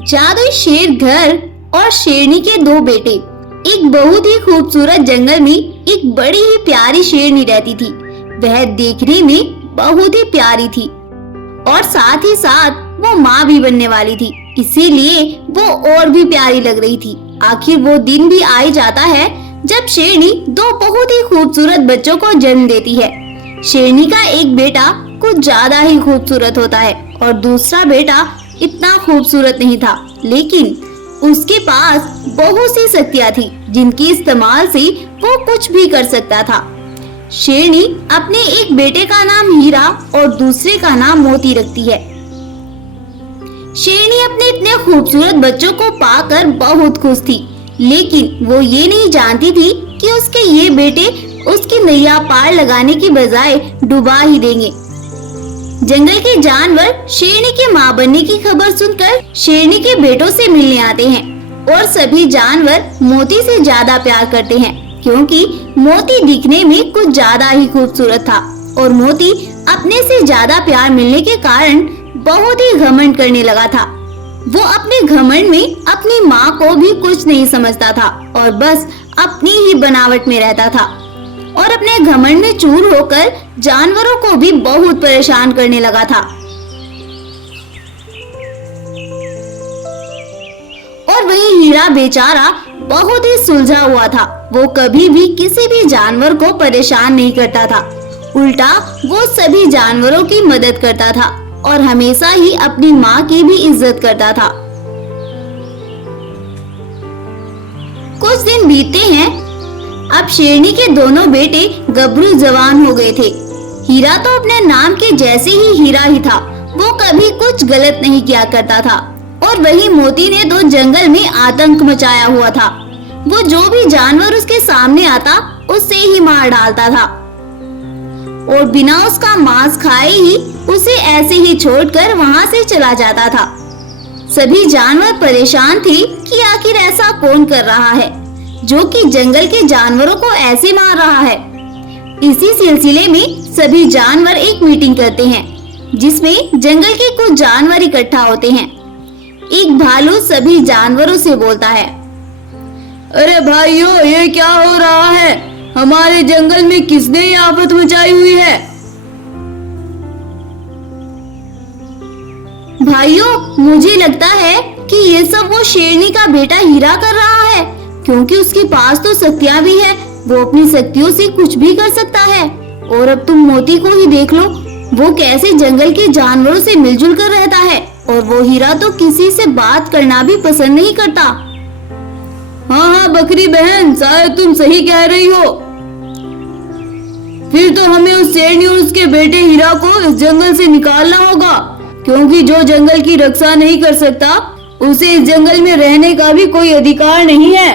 जादुई शेर घर और शेरनी के दो बेटे। एक बहुत ही खूबसूरत जंगल में एक बड़ी ही प्यारी शेरनी रहती थी। वह देखने में बहुत ही प्यारी थी और साथ ही साथ वो माँ भी बनने वाली थी, इसीलिए वो और भी प्यारी लग रही थी। आखिर वो दिन भी आ ही जाता है जब शेरनी दो बहुत ही खूबसूरत बच्चों को जन्म देती है। शेरनी का एक बेटा कुछ ज्यादा ही खूबसूरत होता है और दूसरा बेटा इतना खूबसूरत नहीं था, लेकिन उसके पास बहुत सी शक्तियां थी जिनकी इस्तेमाल से वो कुछ भी कर सकता था। शेरनी अपने एक बेटे का नाम हीरा और दूसरे का नाम मोती रखती है। शेरनी अपने इतने खूबसूरत बच्चों को पाकर बहुत खुश थी, लेकिन वो ये नहीं जानती थी कि उसके ये बेटे उसकी नैया पार लगाने की बजाय डुबा ही देंगे। जंगल के जानवर शेरनी की माँ बनने की खबर सुनकर शेरनी के बेटों से मिलने आते हैं और सभी जानवर मोती से ज्यादा प्यार करते हैं, क्योंकि मोती दिखने में कुछ ज्यादा ही खूबसूरत था और मोती अपने से ज्यादा प्यार मिलने के कारण बहुत ही घमंड करने लगा था। वो अपने घमंड में अपनी माँ को भी कुछ नहीं समझता था और बस अपनी ही बनावट में रहता था और अपने घमंड में चूर होकर जानवरों को भी बहुत परेशान करने लगा था। और वही हीरा बेचारा बहुत ही सुलझा हुआ था। वो कभी भी किसी भी जानवर को परेशान नहीं करता था, उल्टा वो सभी जानवरों की मदद करता था और हमेशा ही अपनी माँ की भी इज्जत करता था। कुछ दिन बीतते हैं। अब शेरनी के दोनों बेटे गबरू जवान हो गए थे। हीरा तो अपने नाम के जैसे ही हीरा ही था, वो कभी कुछ गलत नहीं किया करता था। और वही मोती ने तो जंगल में आतंक मचाया हुआ था। वो जो भी जानवर उसके सामने आता उससे ही मार डालता था और बिना उसका मांस खाए ही उसे ऐसे ही छोड़कर वहाँ से चला जाता था। सभी जानवर परेशान थे कि आखिर ऐसा कौन कर रहा है जो कि जंगल के जानवरों को ऐसे मार रहा है। इसी सिलसिले में सभी जानवर एक मीटिंग करते हैं जिसमें जंगल के कुछ जानवर इकट्ठा होते हैं। एक भालू सभी जानवरों से बोलता है, अरे भाइयों, ये क्या हो रहा है? हमारे जंगल में किसने ये आफत मचाई हुई है? भाइयों, मुझे लगता है कि ये सब वो शेरनी का बेटा हीरा कर रहा है, क्योंकि उसके पास तो शक्तियाँ भी है। वो अपनी शक्तियों से कुछ भी कर सकता है। और अब तुम मोती को ही देख लो, वो कैसे जंगल के जानवरों से मिलजुल कर रहता है और वो हीरा तो किसी से बात करना भी पसंद नहीं करता। हाँ, बकरी बहन, शायद तुम सही कह रही हो। फिर तो हमें उस शेरनी और उसके बेटे हीरा को इस जंगल से निकालना होगा, क्योंकि जो जंगल की रक्षा नहीं कर सकता उसे इस जंगल में रहने का भी कोई अधिकार नहीं है।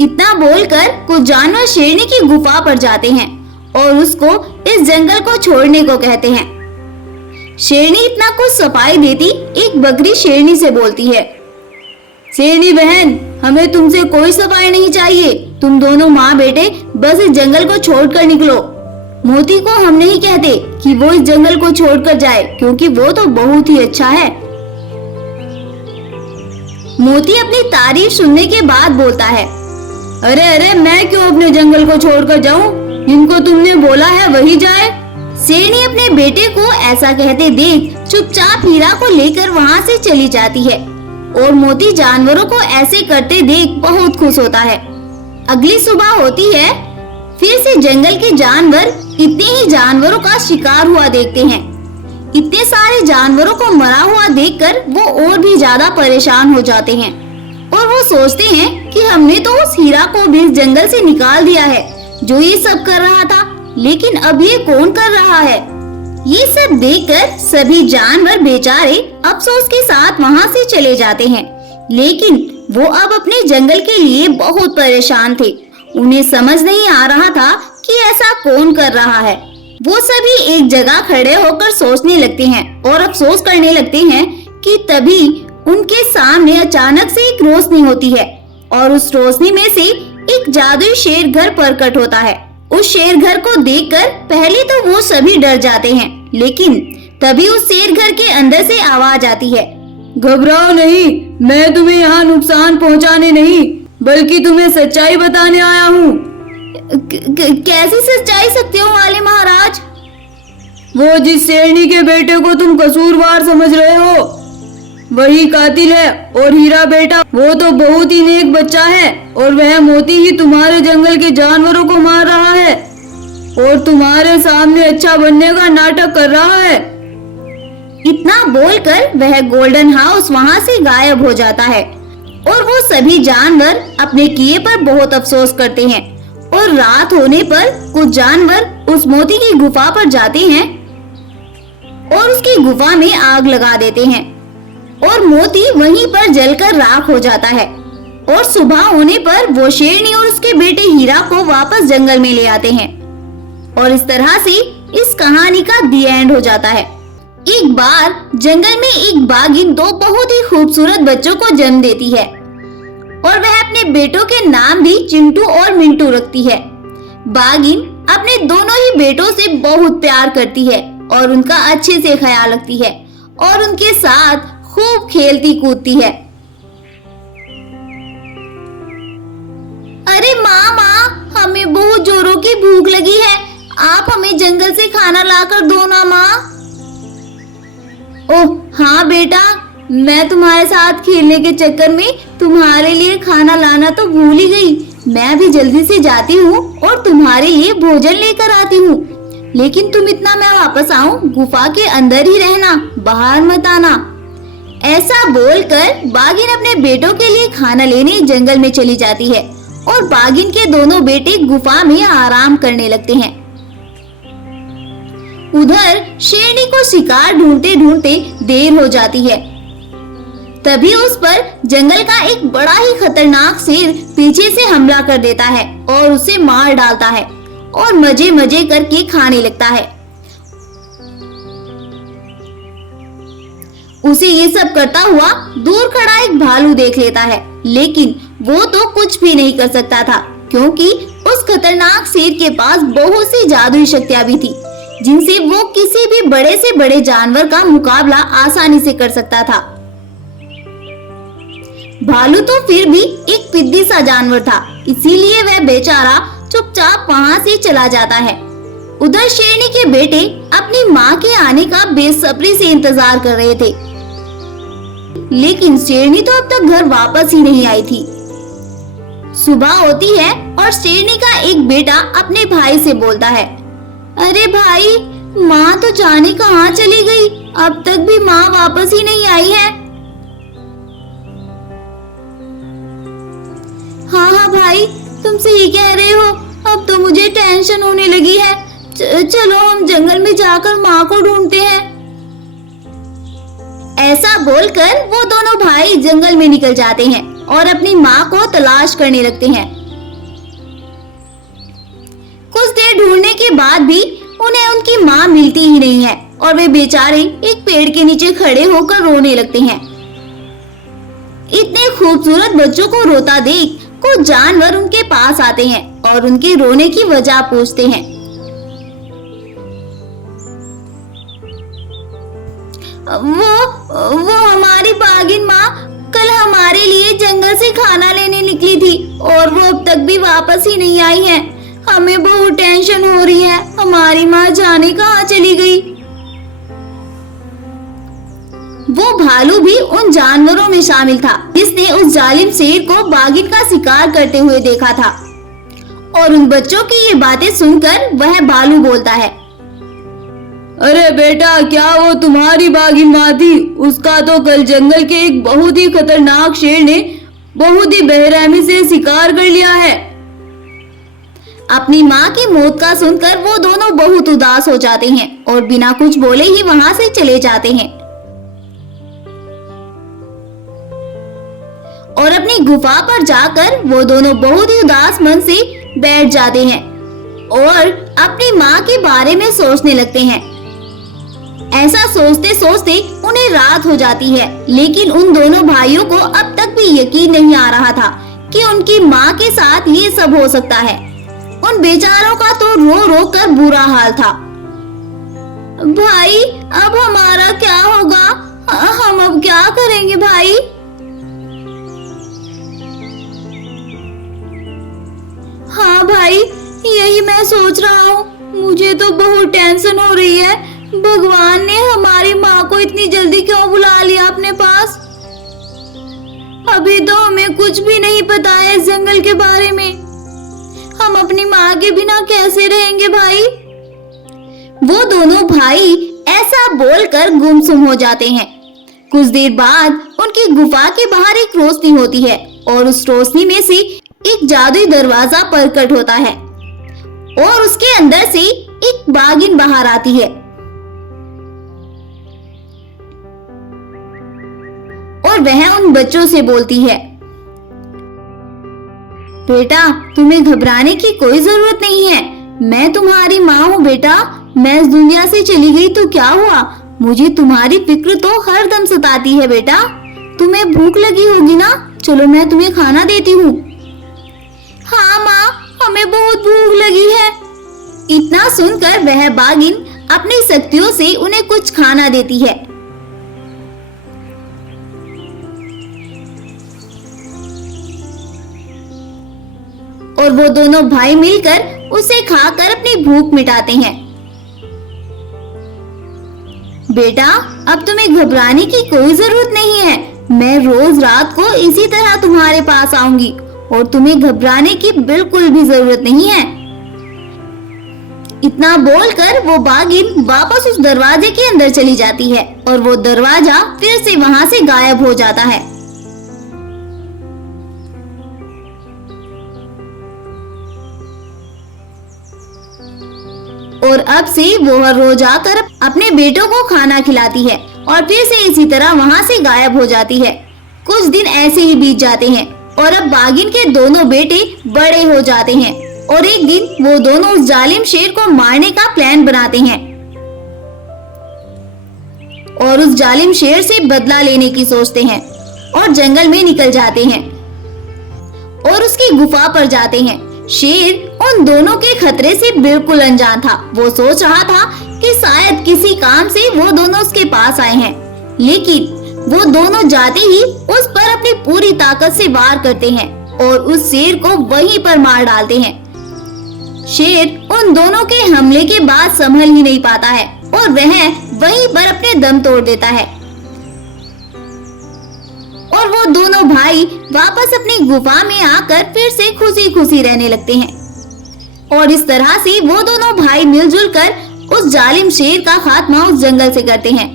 इतना बोलकर कुछ जानवर शेरनी की गुफा पर जाते हैं और उसको इस जंगल को छोड़ने को कहते हैं। शेरनी इतना कुछ सफाई देती एक बकरी शेरनी से बोलती है, शेरनी बहन, हमें तुमसे कोई सफाई नहीं चाहिए। तुम दोनों माँ बेटे बस इस जंगल को छोड़कर निकलो। मोती को हम नहीं कहते कि वो इस जंगल को छोड़कर जाए, क्योंकि वो तो बहुत ही अच्छा है। मोती अपनी तारीफ सुनने के बाद बोलता है, अरे मैं क्यों अपने जंगल को छोड़कर जाऊं? जिनको तुमने बोला है वही जाए। शेरनी अपने बेटे को ऐसा कहते देख चुपचाप हीरा को लेकर वहाँ से चली जाती है और मोती जानवरों को ऐसे करते देख बहुत खुश होता है। अगली सुबह होती है। फिर से जंगल के जानवर इतने ही जानवरों का शिकार हुआ देखते हैं। इतने सारे जानवरों को मरा हुआ देखकर वो और भी ज्यादा परेशान हो जाते हैं और वो सोचते हैं कि हमने तो उस हीरा को भी इस जंगल से निकाल दिया है जो ये सब कर रहा था, लेकिन अब ये कौन कर रहा है? ये सब देखकर सभी जानवर बेचारे अफसोस के साथ वहाँ से चले जाते हैं, लेकिन वो अब अपने जंगल के लिए बहुत परेशान थे। उन्हें समझ नहीं आ रहा था कि ऐसा कौन कर रहा है। वो सभी एक जगह खड़े होकर सोचने लगते हैं और अफसोस करने लगते हैं कि तभी उनके सामने अचानक से एक रोशनी होती है और उस रोशनी में से एक जादुई शेर घर प्रकट होता है। उस शेर घर को देखकर पहले तो वो सभी डर जाते हैं, लेकिन तभी उस शेर घर के अंदर से आवाज आती है, घबराओ नहीं, मैं तुम्हें यहाँ नुकसान पहुँचाने नहीं बल्कि तुम्हें सच्चाई बताने आया हूँ। कैसी सच्चाई सकते हो वाले महाराज? वो जिस शेरनी के बेटे को तुम कसूरवार समझ रहे हो वही कातिल है, और हीरा बेटा वो तो बहुत ही नेक बच्चा है, और वह मोती ही तुम्हारे जंगल के जानवरों को मार रहा है और तुम्हारे सामने अच्छा बनने का नाटक कर रहा है। इतना बोलकर वह गोल्डन हाउस वहाँ से गायब हो जाता है और वो सभी जानवर अपने किए पर बहुत अफसोस करते हैं। और रात होने पर कुछ जानवर उस मोती की गुफा पर जाते हैं और उसकी गुफा में आग लगा देते हैं और मोती वहीं पर जलकर राख हो जाता है। और सुबह होने पर वो शेरनी और उसके बेटे हीरा को वापस जंगल में ले आते हैं। और इस तरह से इस कहानी का दी एंड हो जाता है। एक बार जंगल में एक बाघिन दो बहुत ही खूबसूरत बच्चों को जन्म देती है और वह अपने बेटों के नाम भी चिंटू और मिंटू रखती है। बाघिन अपने दोनों ही बेटों से बहुत प्यार करती है और उनका अच्छे से ख्याल रखती है और उनके साथ खूब खेलती कूदती है। अरे माँ, हमें बहुत जोरों की भूख लगी है, आप हमें जंगल से खाना लाकर दो ना माँ। ओह हाँ बेटा, मैं तुम्हारे साथ खेलने के चक्कर में तुम्हारे लिए खाना लाना तो भूल ही गई। मैं भी जल्दी से जाती हूँ और तुम्हारे लिए भोजन लेकर आती हूँ, लेकिन तुम इतना मैं वापस आऊँ गुफा के अंदर ही रहना, बाहर मत आना। ऐसा बोलकर बाघिन अपने बेटों के लिए खाना लेने जंगल में चली जाती है और बाघिन के दोनों बेटे गुफा में आराम करने लगते हैं। उधर शेरनी को शिकार ढूंढते ढूंढते देर हो जाती है। तभी उस पर जंगल का एक बड़ा ही खतरनाक शेर पीछे से हमला कर देता है और उसे मार डालता है और मजे मजे करके खाने लगता है। उसे ये सब करता हुआ दूर खड़ा एक भालू देख लेता है, लेकिन वो तो कुछ भी नहीं कर सकता था क्योंकि उस खतरनाक शेर के पास बहुत सी जादुई शक्तियां भी थी जिनसे वो किसी भी बड़े से बड़े जानवर का मुकाबला आसानी से कर सकता था। भालू तो फिर भी एक पिद्दी सा जानवर था, इसीलिए वह बेचारा चुपचाप वहाँ से चला जाता है। उधर शेरनी के बेटे अपनी माँ के आने का बेसब्री से इंतजार कर रहे थे, लेकिन शेरनी तो अब तक घर वापस ही नहीं आई थी। सुबह होती है और शेरनी का एक बेटा अपने भाई से बोलता है, अरे भाई, माँ तो जाने कहाँ चली गई, अब तक भी माँ वापस ही नहीं आई है। हाँ भाई, तुम सही कह रहे हो, अब तो मुझे टेंशन होने लगी है। चलो हम जंगल में जाकर माँ को ढूंढते हैं। ऐसा बोलकर वो दोनों भाई जंगल में निकल जाते हैं और अपनी माँ को तलाश करने लगते हैं। कुछ देर ढूंढने के बाद भी उन्हें उनकी माँ मिलती ही नहीं है और वे बेचारे एक पेड़ के नीचे खड़े होकर रोने लगते हैं। इतने खूबसूरत बच्चों को रोता देख कुछ जानवर उनके पास आते हैं और उनके रोने की वजह पूछते हैं। वो हमारी बाघिन माँ कल हमारे लिए जंगल से खाना लेने निकली थी और वो अब तक भी वापस ही नहीं आई है। हमें बहुत टेंशन हो रही है, हमारी माँ जाने कहाँ चली गई। वो भालू भी उन जानवरों में शामिल था जिसने उस जालिम शेर को बाघिन का शिकार करते हुए देखा था। और उन बच्चों की ये बातें सुनकर वह भालू बोलता है, अरे बेटा, क्या वो तुम्हारी बाघिन माँ थी? उसका तो कल जंगल के एक बहुत ही खतरनाक शेर ने बहुत ही बेरहमी से शिकार कर लिया है। अपनी माँ की मौत का सुनकर वो दोनों बहुत उदास हो जाते हैं और बिना कुछ बोले ही वहाँ से चले जाते हैं और अपनी गुफा पर जाकर वो दोनों बहुत ही उदास मन से बैठ जाते हैं और अपनी माँ के बारे में सोचने लगते हैं। ऐसा सोचते सोचते उन्हें रात हो जाती है, लेकिन उन दोनों भाइयों को अब तक भी यकीन नहीं आ रहा था कि उनकी माँ के साथ ये सब हो सकता है। उन बेचारों का तो रो रो कर बुरा हाल था। भाई, अब हमारा क्या होगा? हम अब क्या करेंगे करेंगे भाई? हाँ भाई, यही मैं सोच रहा हूँ। मुझे तो बहुत टेंशन हो रही है। भगवान ने हमारी माँ को इतनी जल्दी क्यों बुला लिया अपने पास? अभी तो हमें कुछ भी नहीं पता है इस जंगल के बारे में। हम अपनी माँ के बिना कैसे रहेंगे भाई? वो दोनों भाई ऐसा बोलकर गुमसुम हो जाते हैं। कुछ देर बाद उनकी गुफा के बाहर एक रोशनी होती है और उस रोशनी में से एक जादुई दरवाजा प्रकट होता है और उसके अंदर से एक बाघिन बाहर आती है और वह उन बच्चों से बोलती है, बेटा तुम्हें घबराने की कोई जरूरत नहीं है। मैं तुम्हारी माँ हूँ बेटा। मैं इस दुनिया से चली गई तो क्या हुआ? मुझे तुम्हारी फिक्र तो हर दम सताती है बेटा। तुम्हें भूख लगी होगी ना? चलो मैं तुम्हें खाना देती हूँ। हाँ माँ, हमें बहुत भूख लगी है। इतना सुनकर वह बाघिन अपनी शक्तियों से उन्हें कुछ खाना देती है। और वो दोनों भाई मिलकर उसे खाकर अपनी भूख मिटाते हैं। बेटा अब तुम्हें घबराने की कोई जरूरत नहीं है। मैं रोज रात को इसी तरह तुम्हारे पास आऊंगी और तुम्हें घबराने की बिल्कुल भी जरूरत नहीं है। इतना बोलकर वो बाघिन वापस उस दरवाजे के अंदर चली जाती है और वो दरवाजा फिर से वहां से गायब हो जाता है। और अब से वो हर रोज आकर अपने बेटों को खाना खिलाती है और फिर से इसी तरह वहां से गायब हो जाती है। कुछ दिन ऐसे ही बीत जाते हैं और अब बाघिन के दोनों बेटे बड़े हो जाते हैं और एक दिन वो दोनों उस जालिम शेर को मारने का प्लान बनाते हैं और उस जालिम शेर से बदला लेने की सोचते हैं और जंगल में निकल जाते हैं और उसकी गुफा पर जाते हैं। शेर उन दोनों के खतरे से बिल्कुल अनजान था। वो सोच रहा था कि शायद किसी काम से वो दोनों उसके पास आए हैं, लेकिन वो दोनों जाते ही उस पर अपनी पूरी ताकत से वार करते हैं और उस शेर को वहीं पर मार डालते हैं। शेर उन दोनों के हमले के बाद संभल ही नहीं पाता है और वह वहीं पर अपने दम तोड़ देता है और वो दोनों भाई वापस अपनी गुफा में आकर फिर से खुशी खुशी रहने लगते हैं। और इस तरह से वो दोनों भाई मिलजुल कर उस जालिम शेर का खात्मा उस जंगल से करते हैं।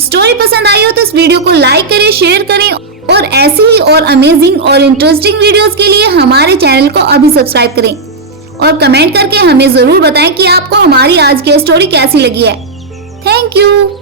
स्टोरी पसंद आई हो तो इस वीडियो को लाइक करें, शेयर करें और ऐसी ही और अमेजिंग और इंटरेस्टिंग वीडियोस के लिए हमारे चैनल को अभी सब्सक्राइब करें और कमेंट करके हमें जरूर बताएं कि आपको हमारी आज की स्टोरी कैसी लगी है। Thank you.